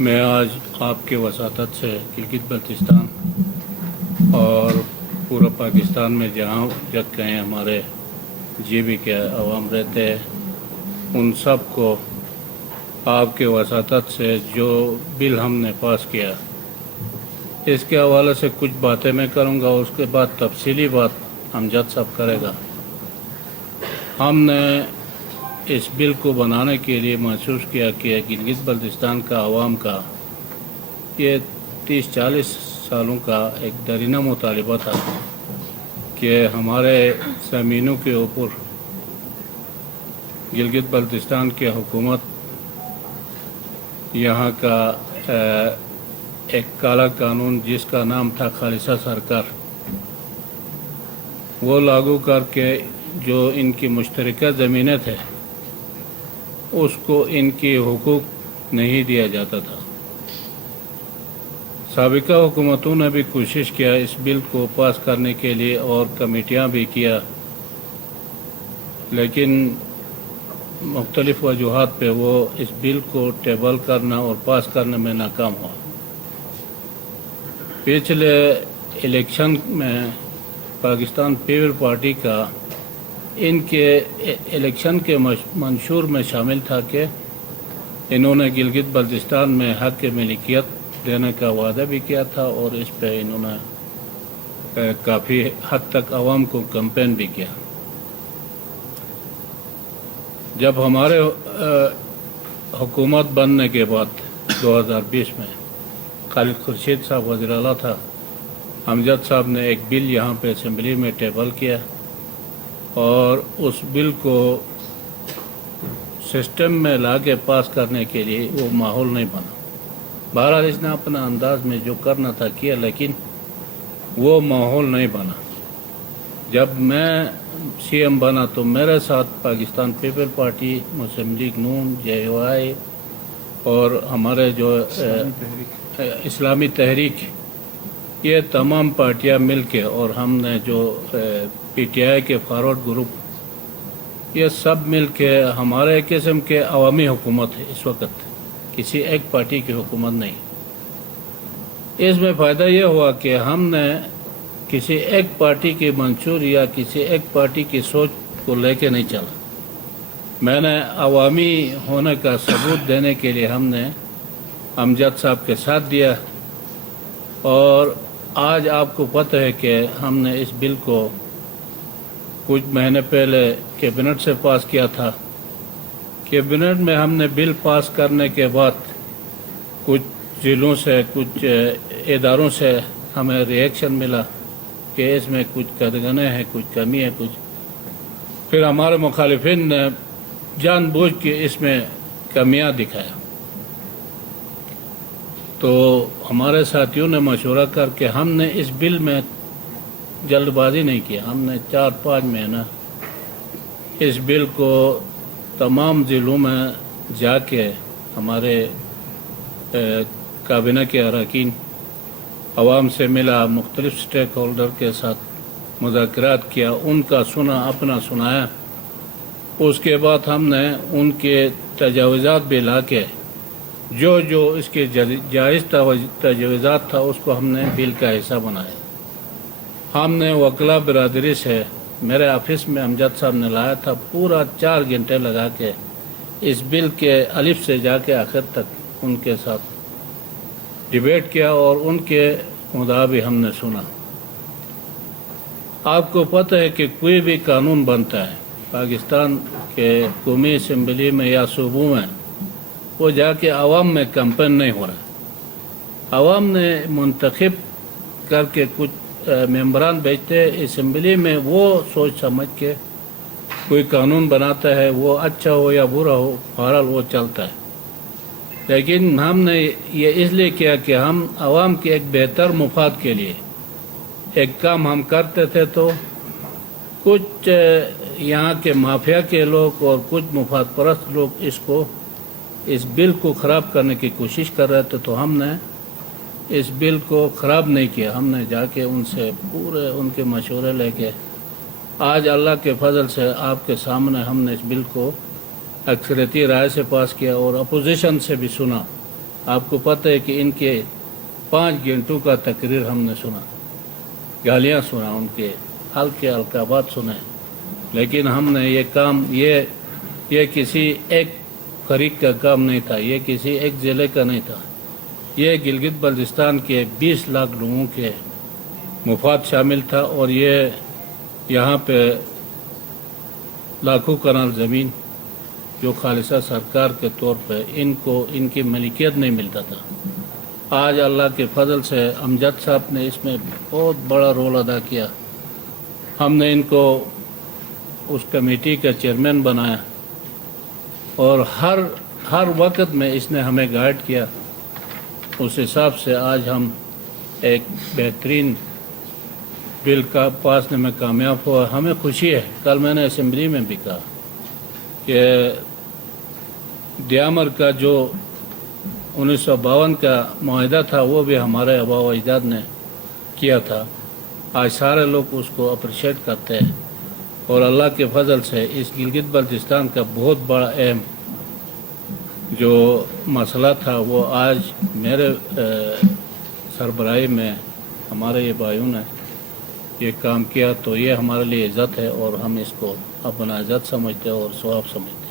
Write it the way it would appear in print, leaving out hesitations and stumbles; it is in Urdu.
میں آج آپ کے وساطت سے گلگت بلتستان اور پورا پاکستان میں جہاں جگ کہیں ہمارے جی بی کے عوام رہتے ہیں ان سب کو آپ کے وساطت سے جو بل ہم نے پاس کیا اس کے حوالے سے کچھ باتیں میں کروں گا، اس کے بعد تفصیلی بات امجد صاحب کرے گا۔ ہم نے اس بل کو بنانے کے لیے محسوس کیا کہ گلگت بلتستان کا عوام کا یہ 30-40 سالوں کا ایک درینہ مطالبہ تھا کہ ہمارے زمینوں کے اوپر گلگت بلتستان کی حکومت یہاں کا ایک کالا قانون جس کا نام تھا خالصہ سرکار، وہ لاگو کر کے جو ان کی مشترکہ زمینیں تھے اس کو ان کی حقوق نہیں دیا جاتا تھا۔ سابقہ حکومتوں نے بھی کوشش کیا اس بل کو پاس کرنے کے لیے اور کمیٹیاں بھی کیا، لیکن مختلف وجوہات پہ وہ اس بل کو ٹیبل کرنا اور پاس کرنے میں ناکام ہوا۔ پچھلے الیکشن میں پاکستان پیپل پارٹی کا ان کے الیکشن کے منشور میں شامل تھا کہ انہوں نے گلگت بلتستان میں حق ملکیت دینے کا وعدہ بھی کیا تھا، اور اس پہ انہوں نے کافی حد تک عوام کو کمپین بھی کیا۔ جب ہمارے حکومت بننے کے بعد 2020 میں خالد خورشید صاحب وزیر اعلیٰ تھا، امجد صاحب نے ایک بل یہاں پہ اسمبلی میں ٹیبل کیا اور اس بل کو سسٹم میں لا کے پاس کرنے کے لیے وہ ماحول نہیں بنا۔ بہرحال اس نے اپنا انداز میں جو کرنا تھا کیا، لیکن وہ ماحول نہیں بنا۔ جب میں سی ایم بنا تو میرے ساتھ پاکستان پیپل پارٹی، مسلم لیگ نون، جے یو آئی اور ہمارے جو اسلامی تحریک، یہ تمام پارٹیاں مل کے، اور ہم نے جو پی ٹی آئی کے فارورڈ گروپ، یہ سب مل کے ہمارے قسم کے عوامی حکومت ہے اس وقت، کسی ایک پارٹی کی حکومت نہیں۔ اس میں فائدہ یہ ہوا کہ ہم نے کسی ایک پارٹی کی منشور یا کسی ایک پارٹی کی سوچ کو لے کے نہیں چلا۔ میں نے عوامی ہونے کا ثبوت دینے کے لیے ہم نے امجد صاحب کے ساتھ دیا، اور آج آپ کو پتہ ہے کہ ہم نے اس بل کو کچھ مہینے پہلے کیبنٹ سے پاس کیا تھا۔ کیبنٹ میں ہم نے بل پاس کرنے کے بعد کچھ ضلعوں سے، کچھ اداروں سے ہمیں ریئیکشن ملا کہ اس میں کچھ قدغنیں ہیں، کچھ کمی ہے، کچھ۔ پھر ہمارے مخالفین نے جان بوجھ کے اس میں کمیاں دکھایا، تو ہمارے ساتھیوں نے مشورہ کر کے ہم نے اس بل میں جلد بازی نہیں کیا۔ ہم نے 4-5 مہینہ اس بل کو تمام ضلعوں میں جا کے ہمارے کابینہ کے اراکین، عوام سے ملا، مختلف سٹیک ہولڈر کے ساتھ مذاکرات کیا، ان کا سنا، اپنا سنایا۔ اس کے بعد ہم نے ان کے تجاوزات بھی لا کے جو اس کے جائز تجاوزات تھا اس کو ہم نے بل کا حصہ بنایا۔ ہم نے وکلا برادری سے، میرے آفس میں امجد صاحب نے لایا تھا، پورا 4 گھنٹے لگا کے اس بل کے الف سے جا کے آخر تک ان کے ساتھ ڈیبیٹ کیا، اور ان کے مدعا بھی ہم نے سنا۔ آپ کو پتہ ہے کہ کوئی بھی قانون بنتا ہے پاکستان کے قومی اسمبلی میں یا صوبوں میں، وہ جا کے عوام میں کمپین نہیں ہو رہا۔ عوام نے منتخب کر کے کچھ ممبران بھیجتے اسمبلی میں، وہ سوچ سمجھ کے کوئی قانون بناتا ہے، وہ اچھا ہو یا برا ہو، بہرحال وہ چلتا ہے۔ لیکن ہم نے یہ اس لیے کیا کہ ہم عوام کے ایک بہتر مفاد کے لیے ایک کام ہم کرتے تھے، تو کچھ یہاں کے مافیا کے لوگ اور کچھ مفاد پرست لوگ اس بل کو خراب کرنے کی کوشش کر رہے تھے، تو ہم نے اس بل کو خراب نہیں کیا۔ ہم نے جا کے ان سے پورے ان کے مشورے لے کے آج اللہ کے فضل سے آپ کے سامنے ہم نے اس بل کو اکثریتی رائے سے پاس کیا، اور اپوزیشن سے بھی سنا آپ کو پتہ ہے کہ ان کے 5 گھنٹوں کا تقریر ہم نے سنا، گالیاں سنا، ان کے ہلکے القابات سنے، لیکن ہم نے یہ کام یہ کسی ایک فریق کا کام نہیں تھا، یہ کسی ایک ضلع کا نہیں تھا، یہ گلگت بلتستان کے 20 لاکھ لوگوں کے مفاد شامل تھا، اور یہ یہاں پہ لاکھوں کنال زمین جو خالصہ سرکار کے طور پہ ان کی ملکیت نہیں ملتا تھا۔ آج اللہ کے فضل سے امجد صاحب نے اس میں بہت بڑا رول ادا کیا، ہم نے ان کو اس کمیٹی کا چیئرمین بنایا، اور ہر وقت میں اس نے ہمیں گائیڈ کیا، اس حساب سے آج ہم ایک بہترین بل کا پاسنے میں کامیاب ہوا۔ ہمیں خوشی ہے، کل میں نے اسمبلی میں بھی کہا کہ دیامر کا جو 1952 کا معاہدہ تھا وہ بھی ہمارے آباء و اجداد نے کیا تھا، آج سارے لوگ اس کو اپریشیٹ کرتے ہیں، اور اللہ کے فضل سے اس گلگت بلتستان کا بہت بڑا اہم جو مسئلہ تھا وہ آج میرے سربراہی میں ہمارے یہ بھائیوں نے یہ کام کیا، تو یہ ہمارے لیے عزت ہے، اور ہم اس کو اپنا عزت سمجھتے ہیں اور ثواب سمجھتے ہیں۔